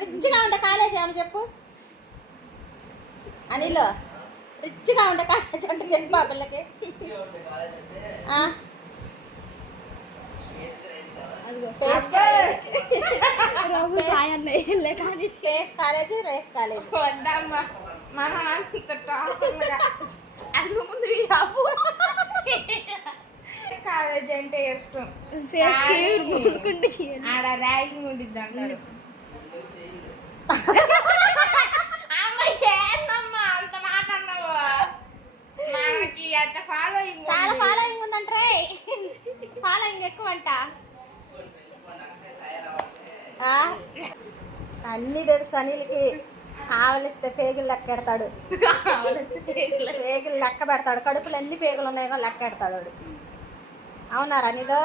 రిచ్గా ఉండే కాలేజ్ ఏమని చెప్పు అనిల్. రిచ్గా ఉండే కాలేజ్ అంటే చెప్పు ఆ పిల్లకి. స్పేస్ కాలేజ్ రేస్ కాలేజ్ వద్దమ్మా మనం అంత ముందు కాలేజ్ అంటే ఇష్టం. ఆడ ర్యాగింగ్ ఉండిద్ది అంటారు. ఏందమ్మా అంత మాట అన్నావు? మనకి అంత ఫాలోయింగ్, చాలా ఫాలోయింగ్ ఉందంటే ఫాలోయింగ్ ఎక్కువ అంట. అన్నీ తెలుసు అనిల్కి. ఆవలిస్తే పేగులు లెక్క పెడతాడు, పేగులు లెక్క పెడతాడు. కడుపులు ఎన్ని పేగులు ఉన్నాయో లెక్క పెడతాడు వాడు. అవునారా అనిల్?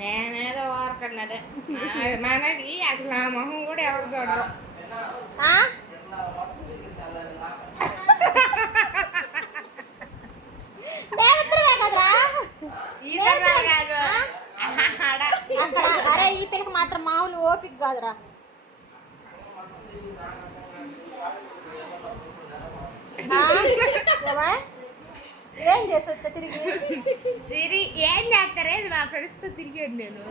నేనేదో ఓరకన్నాడే. మనకి అసలు నా మొహం కూడా ఎవరు చూడరు. అరే ఈ పిల్లకి మాత్రం మామూలు ఓపిక కాదురా. ఏం చేసొచ్చా తిరిగి ఏం చేస్తారే? మా ఫ్రెండ్స్ తో తిరిగాను నేను.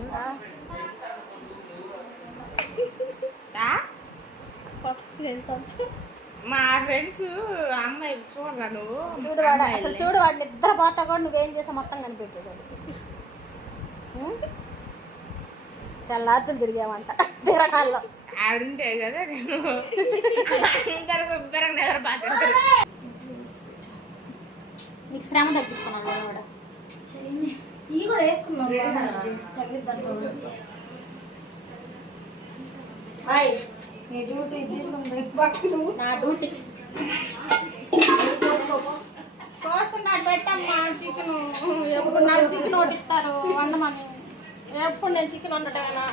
మా ఫ్రెండ్స్ అమ్మాయిలు చూడరా నువ్వు? చూడువాడు అసలు, చూడువాడు నిద్ర పోతా కూడా నువ్వేం చేసా మొత్తం కనిపెట్టేసాడు. తెల్లార్తులు తిరిగామంట తిరగాల్లో. ఆడుంటే కదా నేను అందరూ శుభ్రంగా నిద్రపోతాను. నీకు శ్రమ తగ్గిస్తున్నాను కూడా. ఇవి కూడా వేసుకున్నావు నీ డ్యూటీ తీసుకుని నా డ్యూటీ కోసుకున్నాడు. పెట్టమ్మా చికెన్. ఎప్పుడు నాకు చికెన్ ఒకటి ఇస్తారు వండమని. ఎప్పుడు నేను చికెన్ వండటమేనా?